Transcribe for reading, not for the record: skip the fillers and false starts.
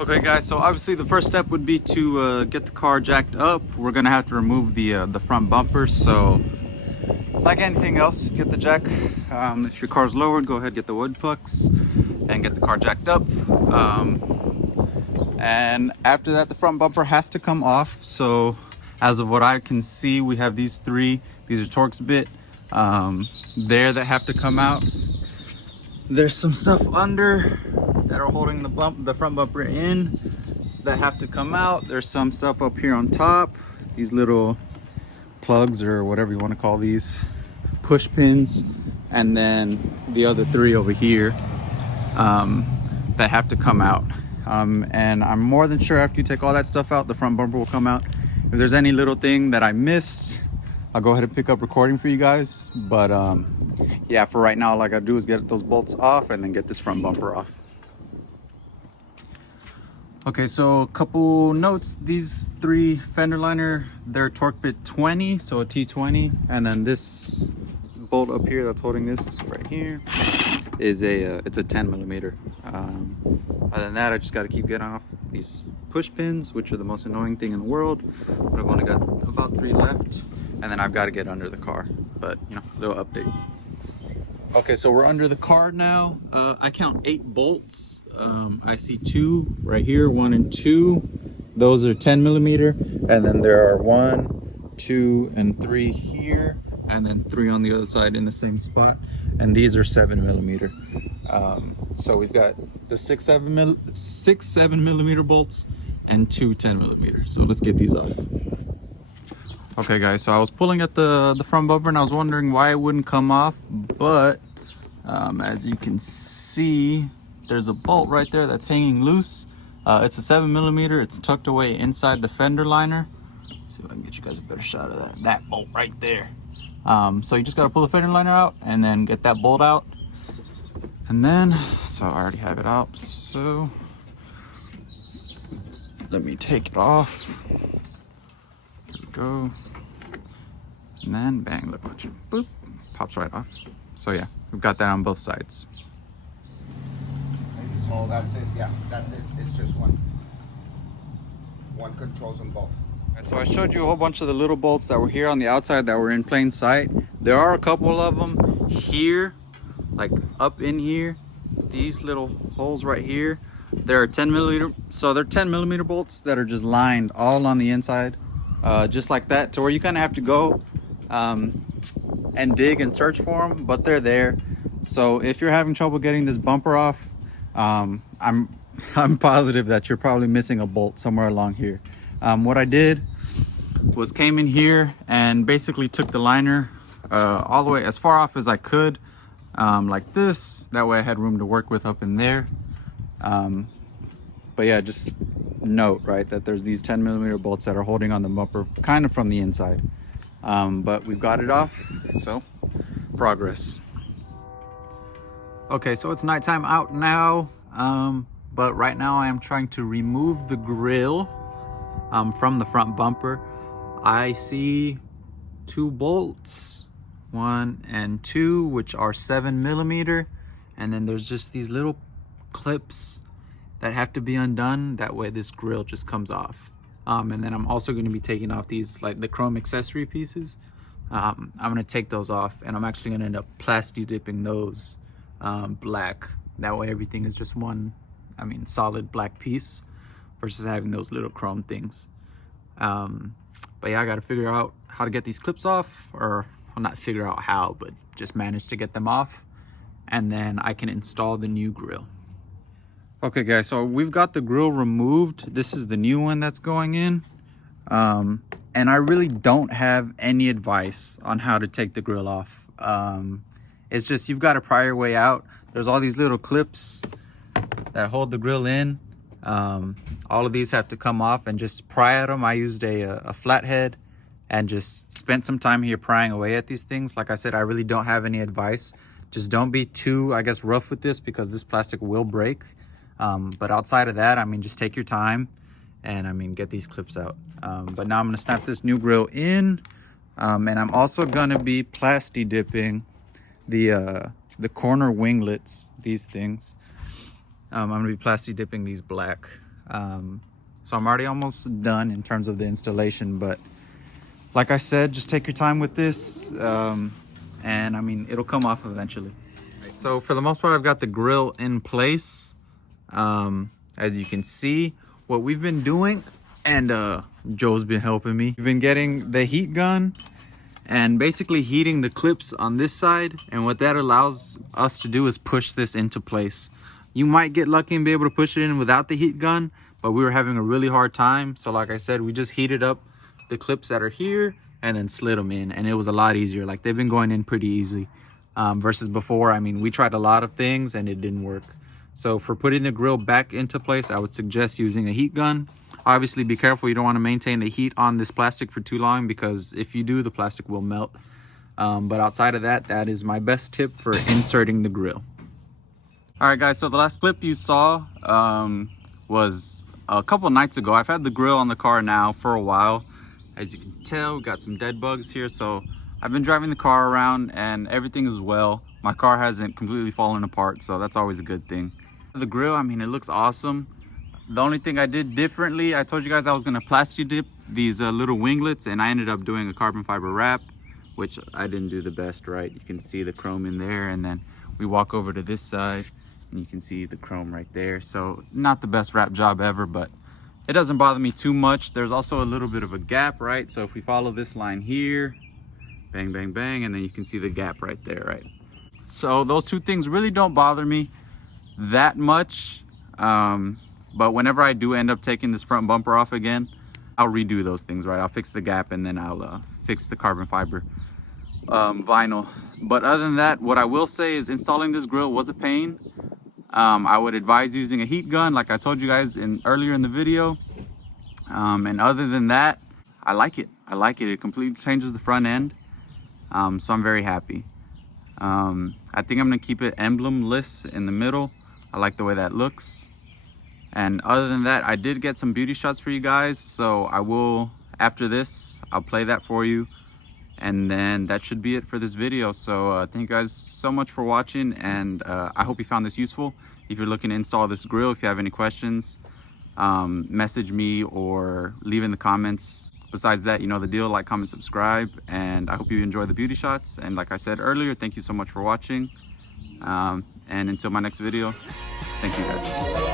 Okay guys, so obviously the first step would be to get the car jacked up. We're gonna have to remove the front bumper. So like anything else, get the jack. If your car's lowered, go ahead, get the wood pucks and get the car jacked up. And after that, the front bumper has to come off. So as of what I can see, we have these three. These are Torx bit there that have to come out. There's some stuff under that are holding the front bumper in that have to come out. There's some stuff up here on top, these little plugs or whatever you want to call these, push pins, and then the other three over here that have to come out. And I'm more than sure after you take all that stuff out, the front bumper will come out. If there's any little thing that I missed, I'll go ahead and pick up recording for you guys. But yeah, for right now, all I gotta do is get those bolts off and then get this front bumper off. Okay, so a couple notes. These three fender liner, they're torque bit 20, so a T20. And then this bolt up here that's holding this right here is it's a 10 millimeter. Other than that, I just got to keep getting off these push pins, which are the most annoying thing in the world. But I've only got about 3 left, and then I've got to get under the car. But you know, little update. Okay, so we're under the car now. I count 8 bolts. I see 2 right here, 1 and 2. Those are 10 millimeter, and then there are 1, 2, and 3 here, and then 3 on the other side in the same spot. And these are 7 millimeter. So we've got the 7 millimeter bolts and 2 10 millimeter. So let's get these off. Okay guys, so I was pulling at the front bumper and I was wondering why it wouldn't come off, but as you can see, there's a bolt right there that's hanging loose. It's a 7 millimeter. It's tucked away inside the fender liner. Let's see if I can get you guys a better shot of that bolt right there. So you just got to pull the fender liner out and then get that bolt out. And then, so I already have it out, so let me take it off. There we go. And then bang, look, watch it. Boop, pops right off. So yeah, we've got that on both sides. Oh, that's it. Yeah, that's it. It's just one. One controls them both. So I showed you a whole bunch of the little bolts that were here on the outside that were in plain sight. There are a couple of them here, like up in here. These little holes right here, there are 10 millimeter. So they're 10 millimeter bolts that are just lined all on the inside, just like that, to where you kind of have to go and dig and search for them, but they're there. So if you're having trouble getting this bumper off, I'm positive that you're probably missing a bolt somewhere along here. What I did was came in here and basically took the liner all the way as far off as I could, like this. That way I had room to work with up in there. But yeah, just note, right, that there's these 10 millimeter bolts that are holding on the bumper kind of from the inside. But we've got it off, so progress. Okay, so it's nighttime out now, but right now I am trying to remove the grill from the front bumper. I see 2 bolts, 1 and 2, which are 7 millimeter, and then there's just these little clips that have to be undone. That way this grill just comes off. And then I'm also going to be taking off these, like the chrome accessory pieces. I'm going to take those off, and I'm actually going to end up plasti dipping those black. That way everything is just one, solid black piece versus having those little chrome things. But yeah, I got to figure out how to get these clips off, or well, not figure out how, but just manage to get them off, and then I can install the new grill. Okay guys, so we've got the grill removed. This is the new one that's going in. And I really don't have any advice on how to take the grill off. It's just, you've got to pry your way out. There's all these little clips that hold the grill in. All of these have to come off, and just pry at them. I used a flathead and just spent some time here prying away at these things. Like I said, I really don't have any advice. Just don't be too, rough with this, because this plastic will break. But outside of that, just take your time and get these clips out. But now I'm gonna snap this new grill in, and I'm also gonna be plasti dipping the corner winglets, these things. I'm gonna be plasti dipping these black. So I'm already almost done in terms of the installation, but like I said, just take your time with this. And I mean, it'll come off eventually. So for the most part, I've got the grill in place. As you can see, what we've been doing, and Joe's been helping me. We've been getting the heat gun and basically heating the clips on this side. And what that allows us to do is push this into place. You might get lucky and be able to push it in without the heat gun, but we were having a really hard time. So like I said, we just heated up the clips that are here and then slid them in, and it was a lot easier. Like, they've been going in pretty easily versus before. I mean, we tried a lot of things and it didn't work. So for putting the grill back into place, I would suggest using a heat gun. Obviously be careful, you don't want to maintain the heat on this plastic for too long, because if you do, the plastic will melt. But outside of that, that is my best tip for inserting the grill. All right guys, so the last clip you saw was a couple nights ago. I've had the grill on the car now for a while. As you can tell, we got some dead bugs here. So I've been driving the car around and everything is well. My car hasn't completely fallen apart, so that's always a good thing. The grill, I mean, it looks awesome. The only thing I did differently, I told you guys I was gonna plastic dip these little winglets, and I ended up doing a carbon fiber wrap, which I didn't do the best, right? You can see the chrome in there, and then we walk over to this side and you can see the chrome right there. So not the best wrap job ever, but it doesn't bother me too much. There's also a little bit of a gap, right? So if we follow this line here, bang, bang, bang, and then you can see the gap right there, right? So those two things really don't bother me that much. But whenever I do end up taking this front bumper off again, I'll redo those things, right? I'll fix the gap and then I'll fix the carbon fiber vinyl. But other than that, what I will say is installing this grill was a pain. I would advise using a heat gun, like I told you guys earlier in the video. And other than that, I like it. I like it. It completely changes the front end. So I'm very happy. I think I'm gonna keep it emblem-less in the middle. I like the way that looks. And other than that, I did get some beauty shots for you guys. So I will, after this, I'll play that for you. And then that should be it for this video. So thank you guys so much for watching, and I hope you found this useful. If you're looking to install this grill, if you have any questions, message me or leave in the comments. Besides that, you know the deal: like, comment, subscribe, and I hope you enjoy the beauty shots. And like I said earlier, thank you so much for watching, and until my next video, thank you guys.